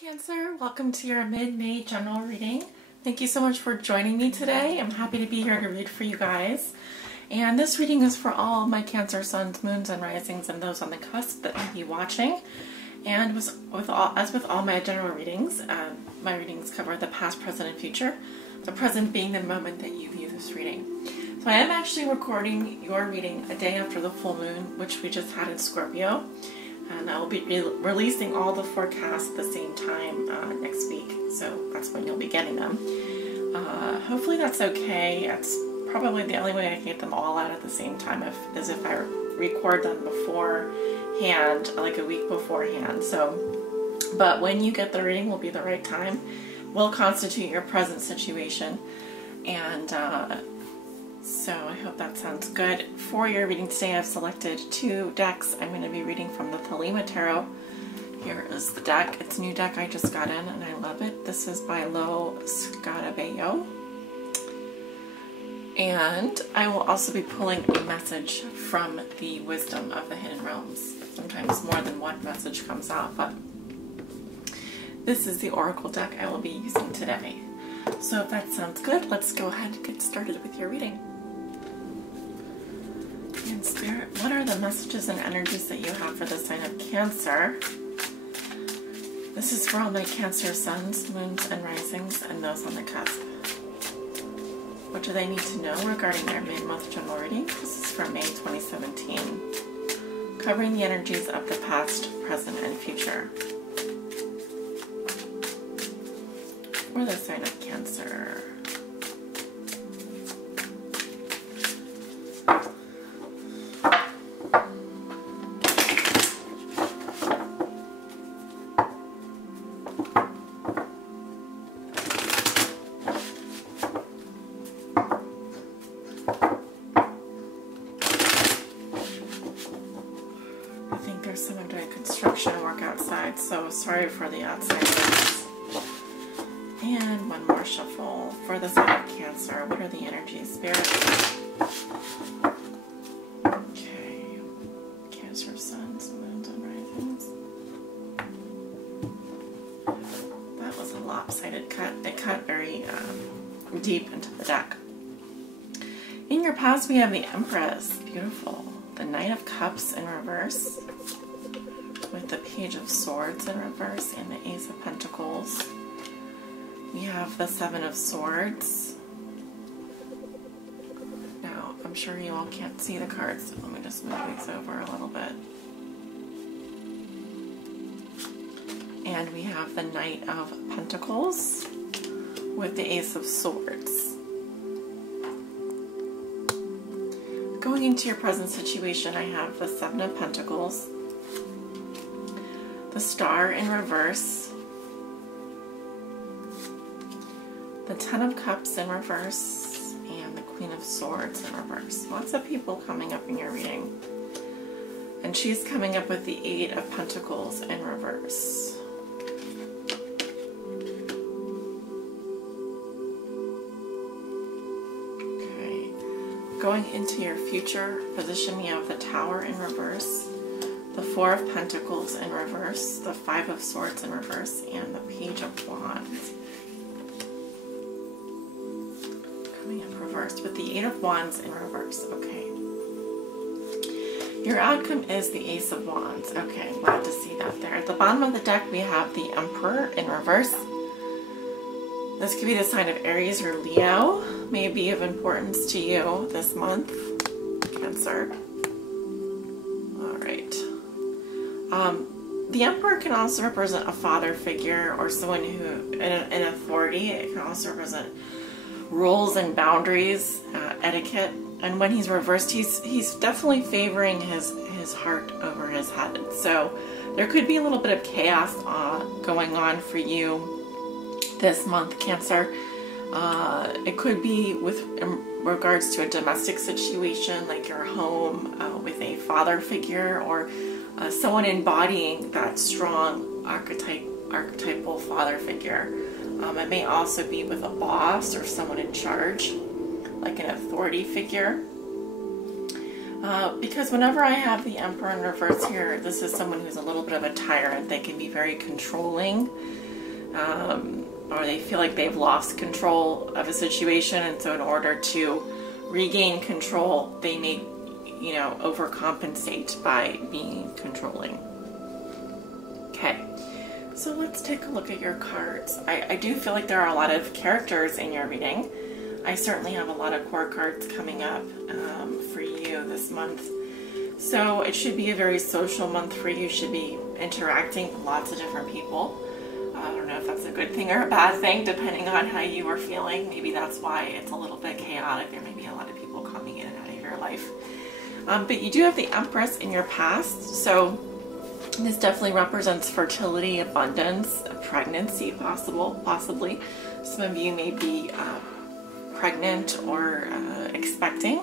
Cancer, welcome to your mid-May general reading. Thank you so much for joining me today. I'm happy to be here to read for you guys. And this reading is for all my Cancer suns, moons, and risings, and those on the cusp that may be watching. And as with all my general readings, my readings cover the past, present, and future. The present being the moment that you view this reading. So I am actually recording your reading a day after the full moon, which we just had in Scorpio. And I will be releasing all the forecasts at the same time next week, so that's when you'll be getting them. Hopefully that's okay. It's probably the only way I can get them all out at the same time is if I record them beforehand, like a week beforehand. But when you get the reading will be the right time. Will constitute your present situation, and so I hope that sounds good. For your reading today, I've selected two decks. I'm going to be reading from the Thelema Tarot. Here is the deck. It's a new deck I just got in and I love it. This is by Lo Scarabeo. And I will also be pulling a message from the Wisdom of the Hidden Realms. Sometimes more than one message comes out, but this is the Oracle deck I will be using today. So if that sounds good, let's go ahead and get started with your reading. In Spirit, what are the messages and energies that you have for the sign of Cancer? This is for all my Cancer suns, moons, and risings, and those on the cusp. What do they need to know regarding their mid-month general reading? This is for May 2017. Covering the energies of the past, present, and future. For the sign of Cancer. I think there's someone doing construction work outside, so sorry for the outside noise. And one more shuffle for the sign of Cancer. What are the energies, Spirit? Okay. Cancer suns, moons, and risings. That was a lopsided cut. It cut very deep into the deck. In your past, we have the Empress. Beautiful. The Knight of Cups in reverse. With the Page of Swords in reverse and the Ace of Pentacles. We have the Seven of Swords. Now, I'm sure you all can't see the cards, so let me just move these over a little bit. And we have the Knight of Pentacles with the Ace of Swords. Going into your present situation, I have the Seven of Pentacles, the Star in reverse, the Ten of Cups in reverse, and the Queen of Swords in reverse. Lots of people coming up in your reading. And she's coming up with the Eight of Pentacles in reverse. Okay. Going into your future position, we have the Tower in reverse, the Four of Pentacles in reverse, the Five of Swords in reverse, and the Page of Wands. With the Eight of Wands in reverse. Okay. Your outcome is the Ace of Wands. Okay, glad to see that there. At the bottom of the deck, we have the Emperor in reverse. This could be the sign of Aries or Leo. May be of importance to you this month, Cancer. All right. The Emperor can also represent a father figure or someone who, in authority. It can also represent rules and boundaries, etiquette, and when he's reversed, he's definitely favoring his heart over his head. So there could be a little bit of chaos going on for you this month, Cancer. It could be in regards to a domestic situation, like your home with a father figure or someone embodying that strong archetypal father figure. It may also be with a boss or someone in charge, like an authority figure. Because whenever I have the Emperor in reverse here, this is someone who's a little bit of a tyrant. They can be very controlling. or they feel like they've lost control of a situation, and so in order to regain control, they may, you know, overcompensate by being controlling. Okay, so let's take a look at your cards. I do feel like there are a lot of characters in your reading. I certainly have a lot of core cards coming up for you this month. So it should be a very social month for you. You should be interacting with lots of different people. I don't know if that's a good thing or a bad thing, depending on how you are feeling. Maybe that's why it's a little bit chaotic. There may be a lot of people coming in and out of your life. But you do have the Empress in your past, so this definitely represents fertility, abundance, a pregnancy possibly. Some of you may be pregnant or expecting.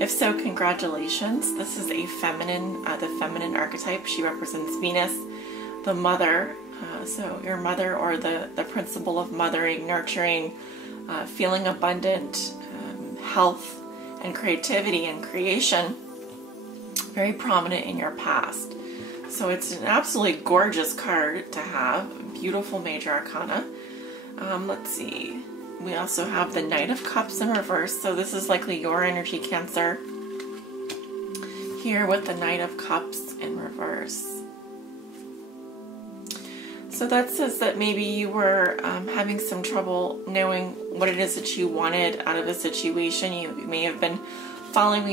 If so, congratulations. This is a feminine, the feminine archetype. She represents Venus, the mother. So your mother, or the principle of mothering, nurturing, feeling abundant, health and creativity and creation, very prominent in your past. So it's an absolutely gorgeous card to have, beautiful major arcana. Let's see, we also have the Knight of Cups in reverse, so this is likely your energy, Cancer, here with the Knight of Cups in reverse. So that says that maybe you were having some trouble knowing what it is that you wanted out of a situation. You may have been following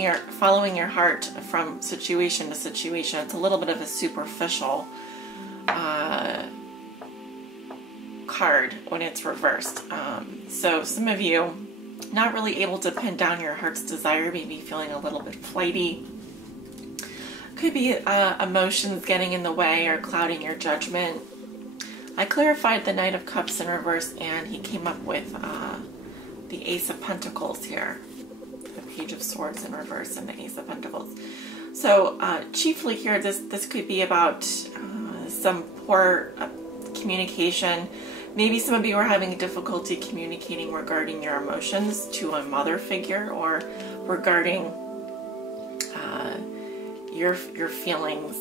your heart from situation to situation. It's a little bit of a superficial card when it's reversed. So some of you not really able to pin down your heart's desire, maybe feeling a little bit flighty. Could be emotions getting in the way or clouding your judgment. I clarified the Knight of Cups in reverse, and he came up with the Ace of Pentacles here. The Page of Swords in reverse and the Ace of Pentacles. So chiefly here, this could be about some poor communication. Maybe some of you are having difficulty communicating regarding your emotions to a mother figure, or regarding your feelings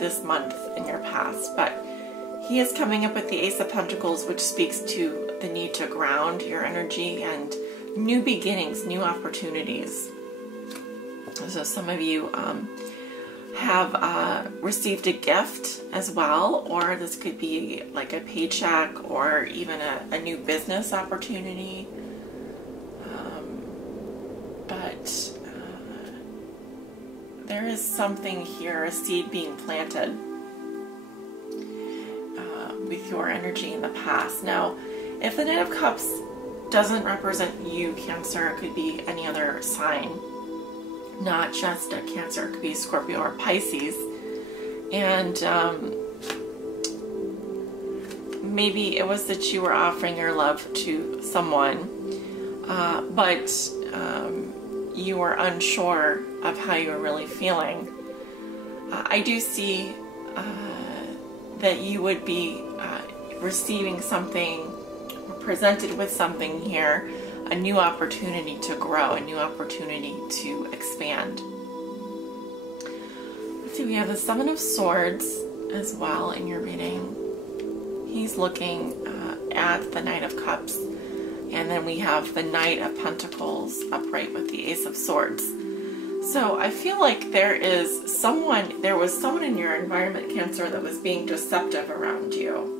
this month in your past. But he is coming up with the Ace of Pentacles, which speaks to the need to ground your energy and new beginnings, new opportunities. So some of you have received a gift as well, or this could be like a paycheck or even a new business opportunity. But there is something here, a seed being planted with your energy in the past. Now, if the Knight of Cups doesn't represent you, Cancer, it could be any other sign, not just a Cancer. It could be Scorpio or Pisces. And maybe it was that you were offering your love to someone, but you were unsure of how you were really feeling. I do see that you would be receiving something, or presented with something here, a new opportunity to grow, a new opportunity to expand. Let's see, we have the Seven of Swords as well in your reading. He's looking at the Knight of Cups, and then we have the Knight of Pentacles upright with the Ace of Swords. So I feel like there was someone in your environment, Cancer, that was being deceptive around you.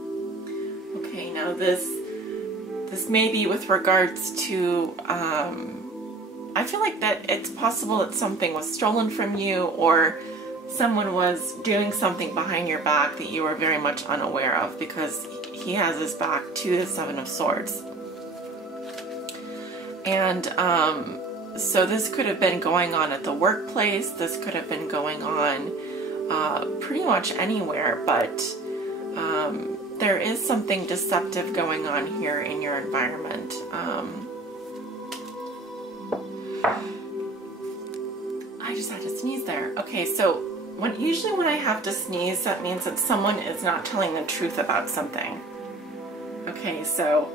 Okay, now this may be with regards to, I feel like that it's possible that something was stolen from you, or someone was doing something behind your back that you were very much unaware of, because he has his back to the Seven of Swords. And so this could have been going on at the workplace. This could have been going on pretty much anywhere, but there is something deceptive going on here in your environment. I just had to sneeze there. Okay, so usually when I have to sneeze, that means that someone is not telling the truth about something. Okay, so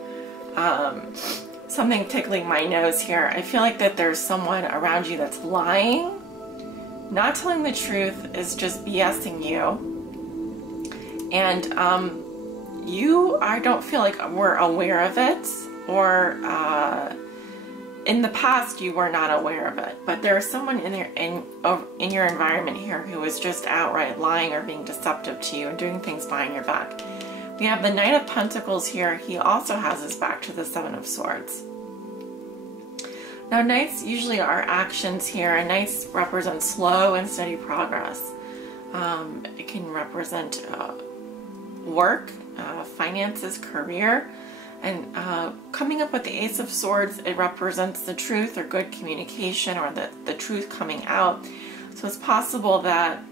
something tickling my nose here. I feel like that there's someone around you that's lying, not telling the truth, is just BSing you. And I don't feel like we're aware of it, or in the past you were not aware of it, but there's someone in your environment here who is just outright lying or being deceptive to you and doing things behind your back. We have the Knight of Pentacles here. He also has his back to the Seven of Swords. Now, knights usually are actions here, and knights represent slow and steady progress. It can represent work, finances, career, and coming up with the Ace of Swords, it represents the truth or good communication, or the truth coming out. So it's possible that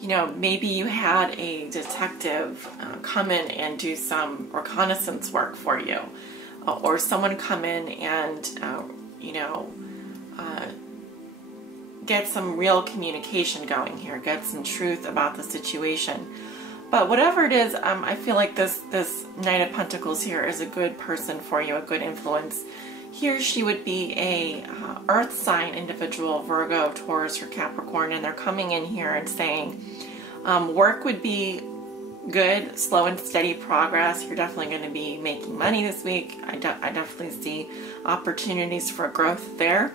you know, maybe you had a detective come in and do some reconnaissance work for you, or someone come in and you know, get some real communication going here, get some truth about the situation. But whatever it is, I feel like this Knight of Pentacles here is a good person for you, a good influence. He or she would be a earth sign individual, Virgo, Taurus, or Capricorn, and they're coming in here and saying work would be good, slow and steady progress. You're definitely going to be making money this week. I definitely see opportunities for growth there,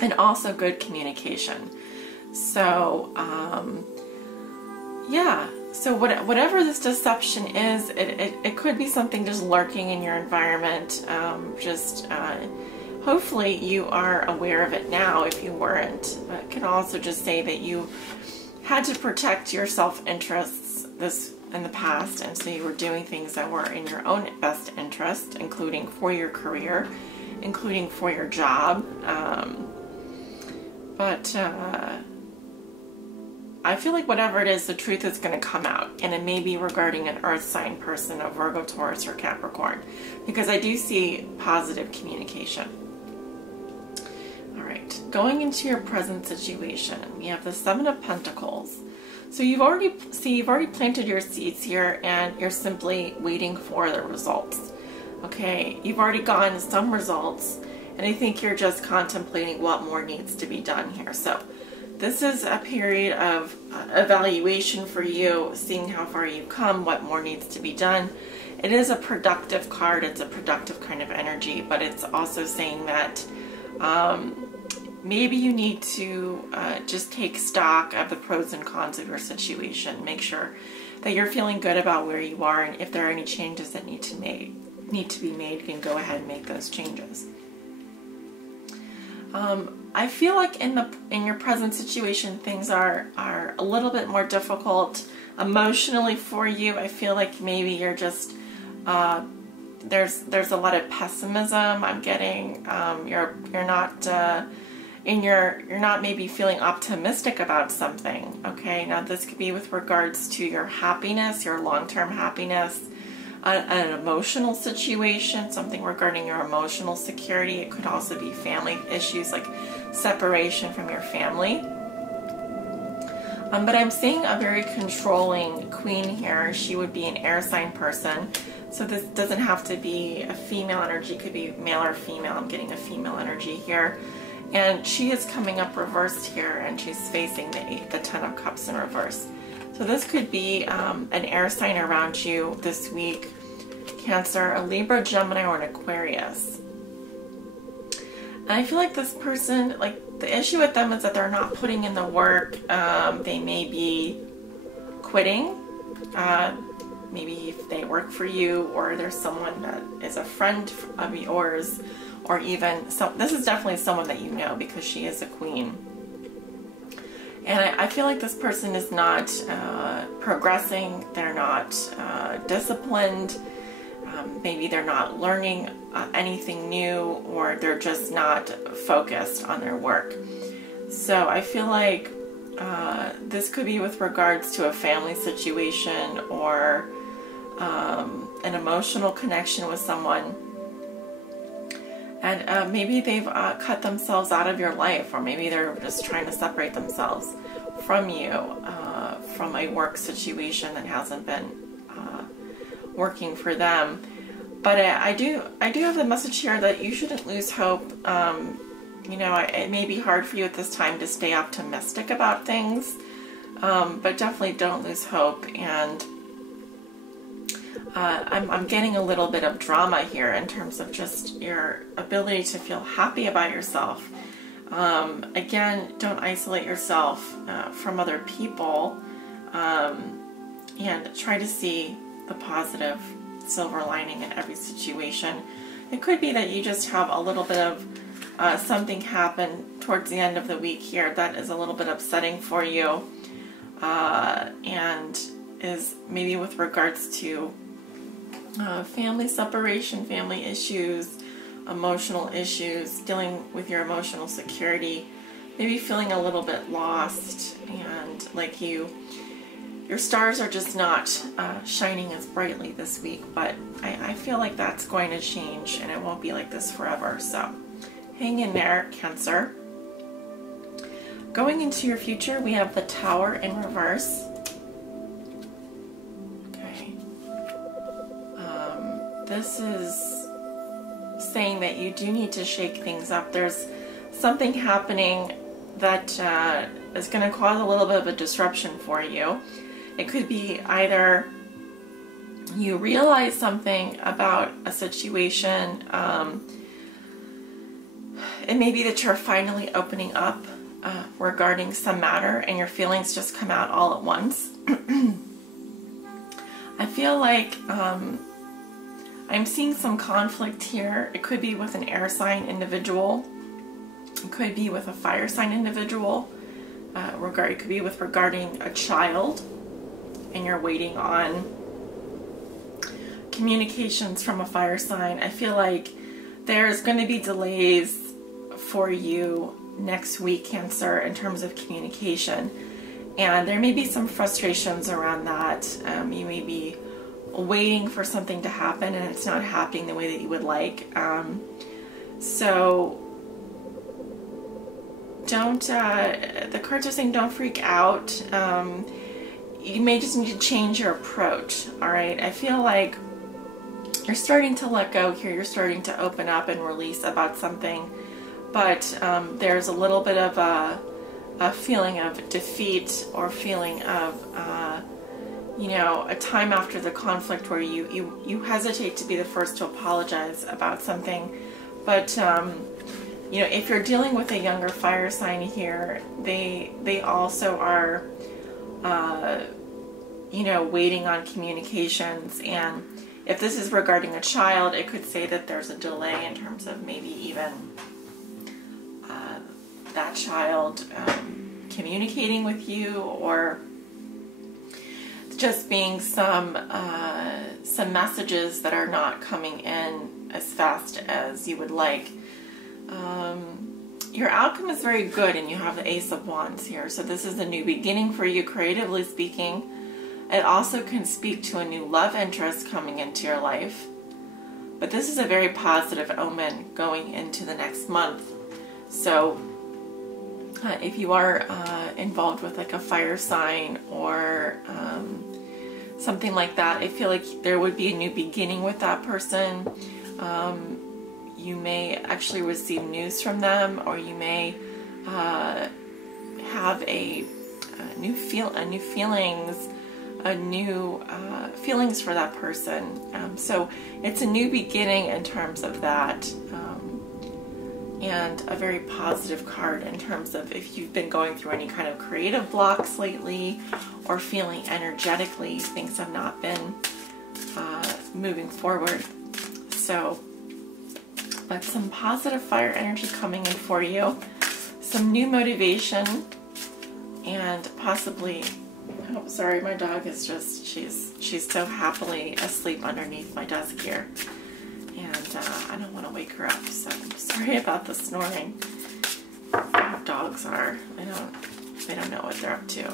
and also good communication. So yeah, so whatever this deception is, it could be something just lurking in your environment. Hopefully you are aware of it now if you weren't. But it can also just say that you had to protect your self-interests in the past, and so you were doing things that were in your own best interest, including for your career, including for your job. I feel like whatever it is, the truth is going to come out, and it may be regarding an earth sign person, a Virgo, Taurus, or Capricorn, because I do see positive communication. All right, going into your present situation, we have the Seven of Pentacles. So you've already planted your seeds here, and you're simply waiting for the results. Okay, you've already gotten some results, and I think you're just contemplating what more needs to be done here. So this is a period of evaluation for you, seeing how far you've come, what more needs to be done. It is a productive card. It's a productive kind of energy, but it's also saying that maybe you need to just take stock of the pros and cons of your situation. Make sure that you're feeling good about where you are, and if there are any changes that need to be made, you can go ahead and make those changes. I feel like in your present situation, things are a little bit more difficult emotionally for you. I feel like maybe you're just there's a lot of pessimism I'm getting. You're not maybe feeling optimistic about something. Okay, now this could be with regards to your happiness, your long-term happiness, an emotional situation, something regarding your emotional security. It could also be family issues, like separation from your family. But I'm seeing a very controlling queen here. She would be an air sign person. So this doesn't have to be a female energy. It could be male or female. I'm getting a female energy here. And she is coming up reversed here, and she's facing the Ten of Cups in reverse. So this could be an air sign around you this week. Cancer, a Libra, Gemini, or an Aquarius. And I feel like this person, like the issue with them is that they're not putting in the work. They may be quitting. Maybe if they work for you, or there's someone that is a friend of yours, or even this is definitely someone that you know, because she is a queen. And I feel like this person is not progressing. They're not disciplined. Maybe they're not learning anything new, or they're just not focused on their work. So I feel like this could be with regards to a family situation, or an emotional connection with someone. And maybe they've cut themselves out of your life, or maybe they're just trying to separate themselves from you, from a work situation that hasn't been working for them. But I do have the message here that you shouldn't lose hope. You know, it may be hard for you at this time to stay optimistic about things, but definitely don't lose hope. And I'm getting a little bit of drama here in terms of just your ability to feel happy about yourself. Again, don't isolate yourself from other people, and try to see the positive silver lining in every situation. It could be that you just have a little bit of something happen towards the end of the week here that is a little bit upsetting for you, and is maybe with regards to family separation, family issues, emotional issues, dealing with your emotional security, maybe feeling a little bit lost and like your stars are just not shining as brightly this week, but I feel like that's going to change and it won't be like this forever. So hang in there, Cancer. Going into your future, we have the Tower in reverse. Okay. This is saying that you do need to shake things up. There's something happening that is going to cause a little bit of a disruption for you. It could be either you realize something about a situation, it may be that you're finally opening up regarding some matter and your feelings just come out all at once. I feel like I'm seeing some conflict here. It could be with an air sign individual. It could be with a fire sign individual. It could be regarding a child, and you're waiting on communications from a fire sign. I feel like there's going to be delays for you next week, Cancer, in terms of communication. And there may be some frustrations around that. You may be waiting for something to happen and it's not happening the way that you would like. So don't, the cards are saying don't freak out. You may just need to change your approach, all right? I feel like you're starting to let go here. You're starting to open up and release about something, but there's a little bit of a feeling of defeat or feeling of you know, a time after the conflict where you hesitate to be the first to apologize about something. But you know, if you're dealing with a younger fire sign here, they also are you know, waiting on communications. And if this is regarding a child, it could say that there's a delay in terms of maybe even that child communicating with you, or just being some messages that are not coming in as fast as you would like. Your outcome is very good, and you have the Ace of Wands here. So this is a new beginning for you, creatively speaking. It also can speak to a new love interest coming into your life. But this is a very positive omen going into the next month. So if you are involved with like a fire sign or something like that, I feel like there would be a new beginning with that person. You may actually receive news from them, or you may have new feelings for that person. So it's a new beginning in terms of that. And a very positive card in terms of if you've been going through any kind of creative blocks lately, or feeling energetically things have not been moving forward. So, but some positive fire energy coming in for you, some new motivation, and possibly, oh sorry, my dog is just, she's so happily asleep underneath my desk here. And I don't want to wake her up, so I'm sorry about the snoring. Dogs are, they don't know what they're up to.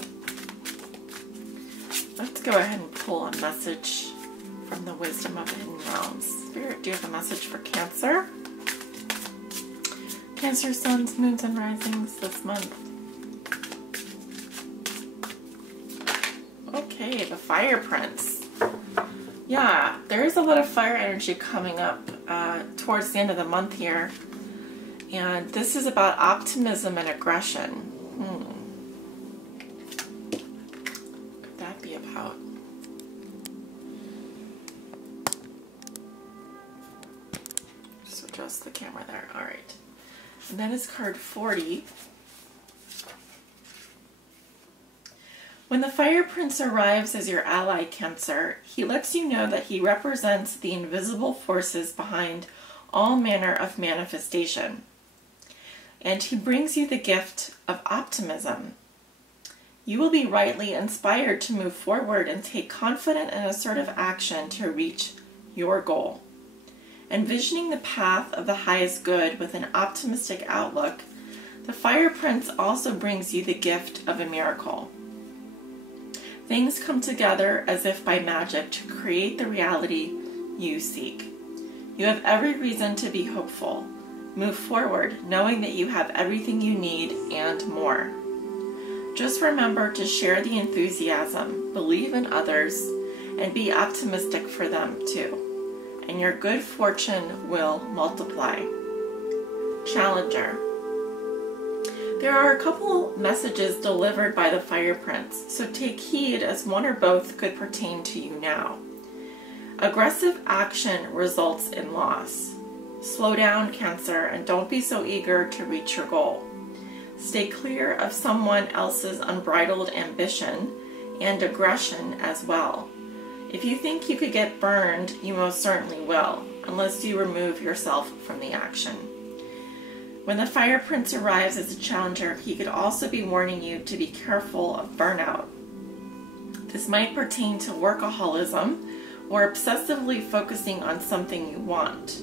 Let's go ahead and pull a message from the Wisdom of the Hidden Realms. Spirit, do you have a message for Cancer? Cancer suns, moons, and risings this month. Okay, the Fire Prince. Yeah, there is a lot of fire energy coming up towards the end of the month here. And this is about optimism and aggression. What could that be about? adjust the camera there. All right. And then is card 40. When the Fire Prince arrives as your ally, Cancer, he lets you know that he represents the invisible forces behind all manner of manifestation. And he brings you the gift of optimism. You will be rightly inspired to move forward and take confident and assertive action to reach your goal. Envisioning the path of the highest good with an optimistic outlook, the Fire Prince also brings you the gift of a miracle. Things come together as if by magic to create the reality you seek. You have every reason to be hopeful. Move forward, knowing that you have everything you need and more. Just remember to share the enthusiasm, believe in others, and be optimistic for them too. And your good fortune will multiply. Challenger. There are a couple messages delivered by the Fire Prince, so take heed as one or both could pertain to you now. Aggressive action results in loss. Slow down, Cancer, and don't be so eager to reach your goal. Stay clear of someone else's unbridled ambition and aggression as well. If you think you could get burned, you most certainly will, unless you remove yourself from the action. When the Fire Prince arrives as a challenger, he could also be warning you to be careful of burnout. This might pertain to workaholism or obsessively focusing on something you want,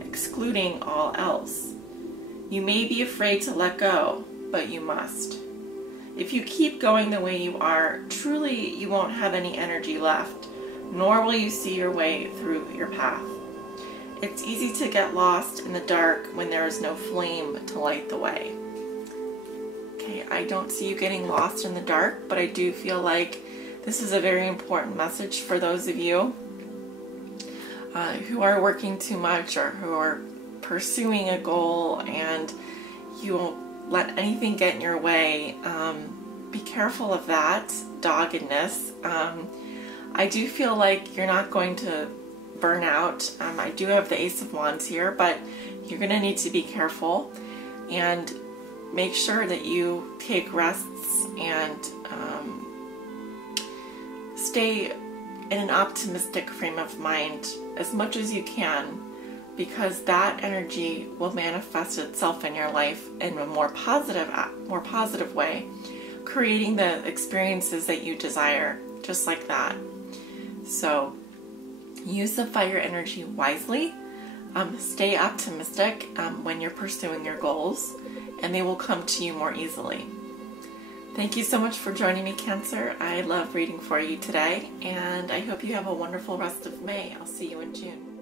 excluding all else. You may be afraid to let go, but you must. If you keep going the way you are, truly you won't have any energy left, nor will you see your way through your path. It's easy to get lost in the dark when there is no flame to light the way. Okay, I don't see you getting lost in the dark, but I do feel like this is a very important message for those of you who are working too much or who are pursuing a goal and you won't let anything get in your way. Be careful of that doggedness. I do feel like you're not going to burn out. I do have the Ace of Wands here, but you're going to need to be careful and make sure that you take rests and stay in an optimistic frame of mind as much as you can, because that energy will manifest itself in your life in a more positive way, creating the experiences that you desire, just like that. So use the fire energy wisely. Stay optimistic when you're pursuing your goals, and they will come to you more easily. Thank you so much for joining me, Cancer. I love reading for you today, and I hope you have a wonderful rest of May. I'll see you in June.